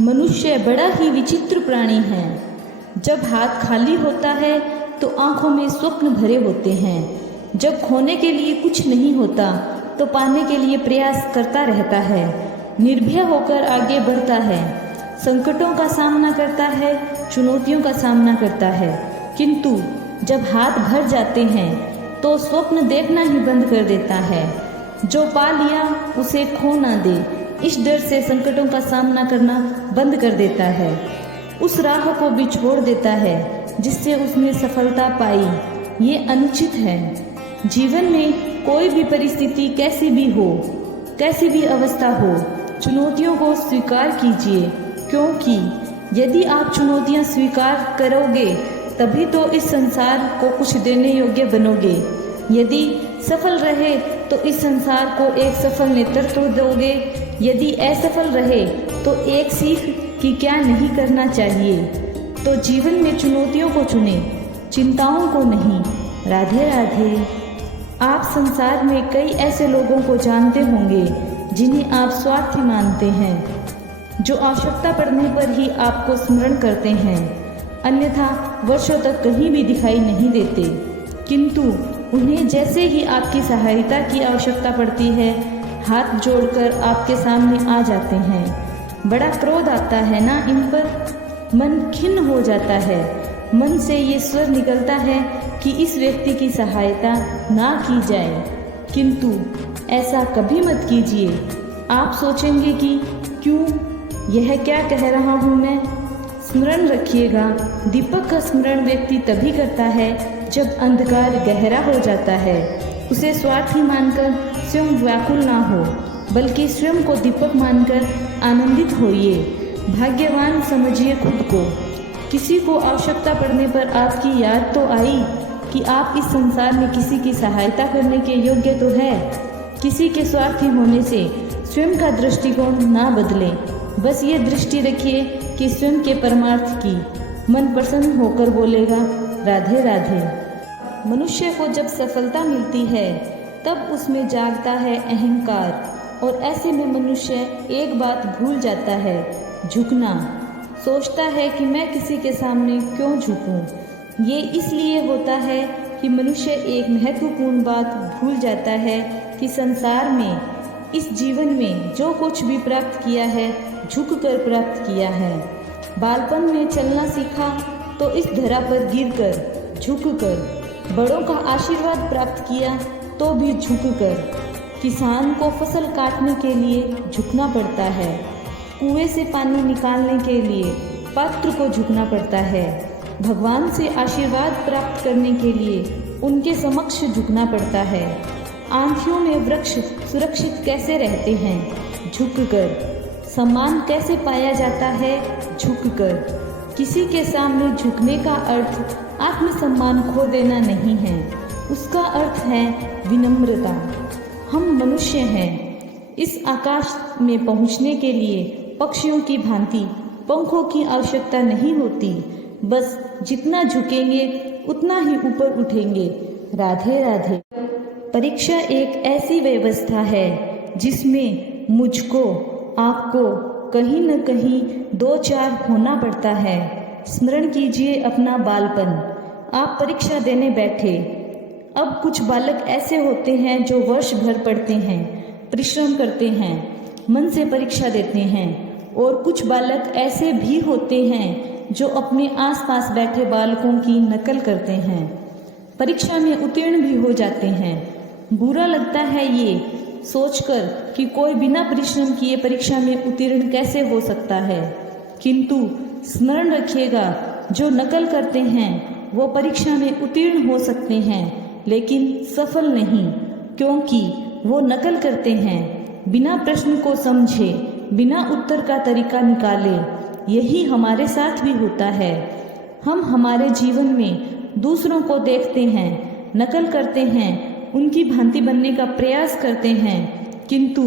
मनुष्य बड़ा ही विचित्र प्राणी है। जब हाथ खाली होता है तो आंखों में स्वप्न भरे होते हैं। जब खोने के लिए कुछ नहीं होता तो पाने के लिए प्रयास करता रहता है। निर्भय होकर आगे बढ़ता है, संकटों का सामना करता है, चुनौतियों का सामना करता है। किंतु जब हाथ भर जाते हैं तो स्वप्न देखना ही बंद कर देता है। जो पा लिया उसे खो ना दे, इस डर से संकटों का सामना करना बंद कर देता है। उस राह को भी छोड़ देता है जिससे उसने सफलता पाई। ये अनुचित है। जीवन में कोई भी परिस्थिति कैसी भी हो, कैसी भी अवस्था हो, चुनौतियों को स्वीकार कीजिए, क्योंकि यदि आप चुनौतियां स्वीकार करोगे तभी तो इस संसार को कुछ देने योग्य बनोगे। यदि सफल रहे तो इस संसार को एक सफल नेतृत्व दोगे, यदि असफल रहे तो एक सीख कि क्या नहीं करना चाहिए। तो जीवन में चुनौतियों को चुने, चिंताओं को नहीं। राधे राधे। आप संसार में कई ऐसे लोगों को जानते होंगे जिन्हें आप स्वार्थी मानते हैं, जो आवश्यकता पड़ने पर ही आपको स्मरण करते हैं, अन्यथा वर्षों तक कहीं भी दिखाई नहीं देते। किंतु उन्हें जैसे ही आपकी सहायता की आवश्यकता पड़ती है, हाथ जोड़कर आपके सामने आ जाते हैं। बड़ा क्रोध आता है ना इन पर, मन खिन्न हो जाता है। मन से ये स्वर निकलता है कि इस व्यक्ति की सहायता ना की जाए। किंतु ऐसा कभी मत कीजिए। आप सोचेंगे कि क्यों, यह क्या कह रहा हूँ मैं। स्मरण रखिएगा, दीपक का स्मरण व्यक्ति तभी करता है जब अंधकार गहरा हो जाता है। उसे स्वार्थी मानकर स्वयं व्याकुल ना हो, बल्कि स्वयं को दीपक मानकर आनंदित होइए। भाग्यवान समझिए खुद को। किसी को आवश्यकता पड़ने पर आपकी याद तो आई कि आप इस संसार में किसी की सहायता करने के योग्य तो है। किसी के स्वार्थी होने से स्वयं का दृष्टिकोण ना बदलें। बस ये दृष्टि रखिए कि स्वयं के परमार्थ की। मन प्रसन्न होकर बोलेगा राधे राधे। मनुष्य को जब सफलता मिलती है तब उसमें जागता है अहंकार, और ऐसे में मनुष्य एक बात भूल जाता है, झुकना। सोचता है कि मैं किसी के सामने क्यों झुकूं। ये इसलिए होता है कि मनुष्य एक महत्वपूर्ण बात भूल जाता है कि संसार में, इस जीवन में जो कुछ भी प्राप्त किया है झुककर प्राप्त किया है। बालपन में चलना सीखा तो इस धरा पर गिरकर, झुककर। बड़ों का आशीर्वाद प्राप्त किया तो भी झुककर। किसान को फसल काटने के लिए झुकना पड़ता है। कुएं से पानी निकालने के लिए पात्र को झुकना पड़ता है। भगवान से आशीर्वाद प्राप्त करने के लिए उनके समक्ष झुकना पड़ता है। आंधियों में वृक्ष सुरक्षित कैसे रहते हैं? झुककर। सम्मान कैसे पाया जाता है? झुककर। किसी के सामने झुकने का अर्थ आत्मसम्मान खो देना नहीं है, उसका अर्थ है विनम्रता। हम मनुष्य हैं। इस आकाश में पहुंचने के लिए पक्षियों की भांति पंखों की आवश्यकता नहीं होती। बस जितना झुकेंगे उतना ही ऊपर उठेंगे। राधे राधे। परीक्षा एक ऐसी व्यवस्था है जिसमें मुझको, आपको कहीं न कहीं दो चार होना पड़ता है। स्मरण कीजिए अपना बालपन। आप परीक्षा देने बैठे। अब कुछ बालक ऐसे होते हैं जो वर्ष भर पढ़ते हैं, परिश्रम करते हैं, मन से परीक्षा देते हैं, और कुछ बालक ऐसे भी होते हैं जो अपने आसपास बैठे बालकों की नकल करते हैं, परीक्षा में उत्तीर्ण भी हो जाते हैं। बुरा लगता है ये सोचकर कि कोई बिना परिश्रम किए परीक्षा में उत्तीर्ण कैसे हो सकता है। किंतु स्मरण रखिएगा, जो नकल करते हैं वो परीक्षा में उत्तीर्ण हो सकते हैं, लेकिन सफल नहीं, क्योंकि वो नकल करते हैं, बिना प्रश्न को समझे, बिना उत्तर का तरीका निकाले। यही हमारे साथ भी होता है। हम हमारे जीवन में दूसरों को देखते हैं, नकल करते हैं, उनकी भांति बनने का प्रयास करते हैं, किंतु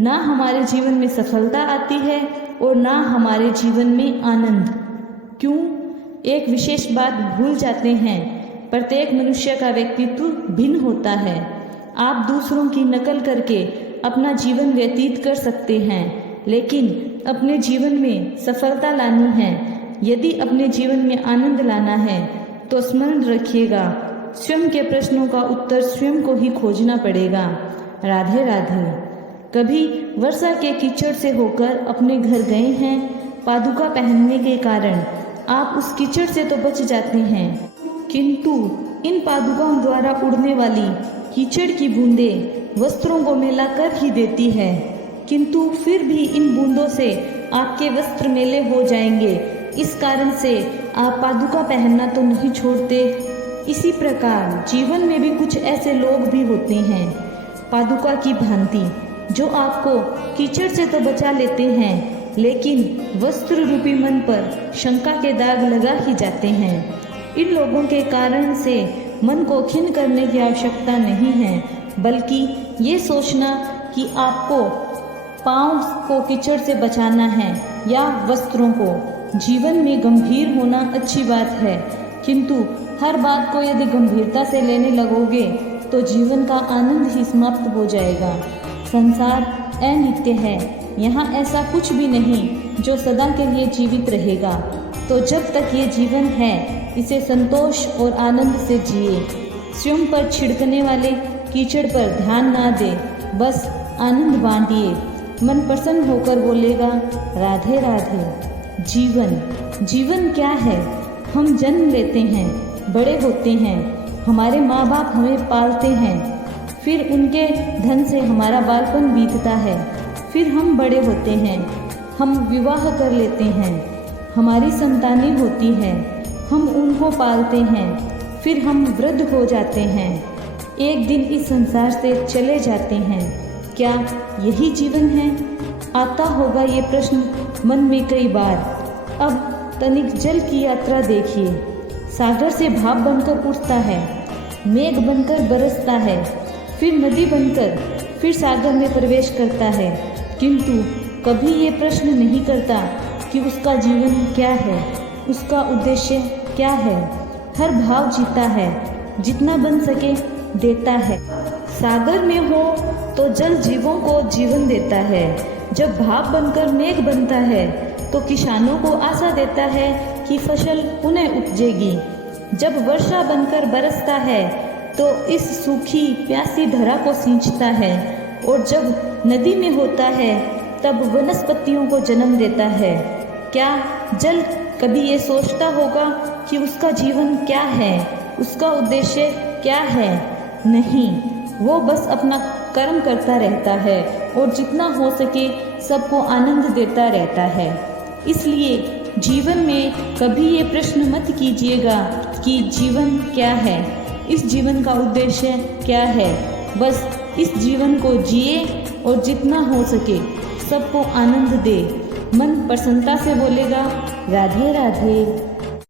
ना हमारे जीवन में सफलता आती है और ना हमारे जीवन में आनंद। क्यों? एक विशेष बात भूल जाते हैं, प्रत्येक मनुष्य का व्यक्तित्व भिन्न होता है। आप दूसरों की नकल करके अपना जीवन व्यतीत कर सकते हैं, लेकिन अपने जीवन में सफलता लानी है, यदि अपने जीवन में आनंद लाना है, तो स्मरण रखिएगा, स्वयं के प्रश्नों का उत्तर स्वयं को ही खोजना पड़ेगा। राधे राधे। कभी वर्षा के कीचड़ से होकर अपने घर गए हैं, पादुका पहनने के कारण आप उस कीचड़ से तो बच जाते हैं, किंतु इन पादुकाओं द्वारा उड़ने वाली कीचड़ की बूंदें वस्त्रों को मैला कर ही देती है, किंतु फिर भी इन बूंदों से आपके वस्त्र मैले हो जाएंगे। इस कारण से आप पादुका पहनना तो नहीं छोड़ते। इसी प्रकार जीवन में भी कुछ ऐसे लोग भी होते हैं पादुका की भांति, जो आपको कीचड़ से तो बचा लेते हैं, लेकिन वस्त्र रूपी मन पर शंका के दाग लगा ही जाते हैं। इन लोगों के कारण से मन को खिन्न करने की आवश्यकता नहीं है, बल्कि ये सोचना कि आपको पाँव को कीचड़ से बचाना है या वस्त्रों को। जीवन में गंभीर होना अच्छी बात है, किंतु हर बात को यदि गंभीरता से लेने लगोगे तो जीवन का आनंद ही समाप्त हो जाएगा। संसार अनित्य है, यहाँ ऐसा कुछ भी नहीं जो सदा के लिए जीवित रहेगा। तो जब तक ये जीवन है, इसे संतोष और आनंद से जिए। स्वयं पर छिड़कने वाले कीचड़ पर ध्यान ना दे, बस आनंद बांटिए। मन प्रसन्न होकर बोलेगा, राधे राधे। जीवन क्या है? हम जन्म लेते हैं, बड़े होते हैं, हमारे माँ बाप हमें पालते हैं, फिर उनके धन से हमारा बालपन बीतता है, फिर हम बड़े होते हैं, हम विवाह कर लेते हैं, हमारी संतानें होती हैं, हम उनको पालते हैं, फिर हम वृद्ध हो जाते हैं, एक दिन इस संसार से चले जाते हैं। क्या यही जीवन है? आता होगा ये प्रश्न मन में कई बार। अब तनिक जल की यात्रा देखिए। सागर से भाप बनकर उठता है, मेघ बनकर बरसता है, फिर नदी बनकर फिर सागर में प्रवेश करता है, किंतु कभी ये प्रश्न नहीं करता कि उसका जीवन क्या है, उसका उद्देश्य क्या है। हर भाव जीता है, जितना बन सके देता है। सागर में हो तो जल जीवों को जीवन देता है, जब भाप बनकर मेघ बनता है तो किसानों को आशा देता है कि फसल पुनः उपजेगी। जब वर्षा बनकर बरसता है तो इस सूखी प्यासी धरा को सींचता है, और जब नदी में होता है तब वनस्पतियों को जन्म देता है। क्या जल कभी ये सोचता होगा कि उसका जीवन क्या है, उसका उद्देश्य क्या है? नहीं, वो बस अपना कर्म करता रहता है और जितना हो सके सबको आनंद देता रहता है। इसलिए जीवन में कभी ये प्रश्न मत कीजिएगा कि जीवन क्या है, इस जीवन का उद्देश्य क्या है। बस इस जीवन को जिए और जितना हो सके सबको आनंद दे। मन प्रसन्नता से बोलेगा, राधे राधे।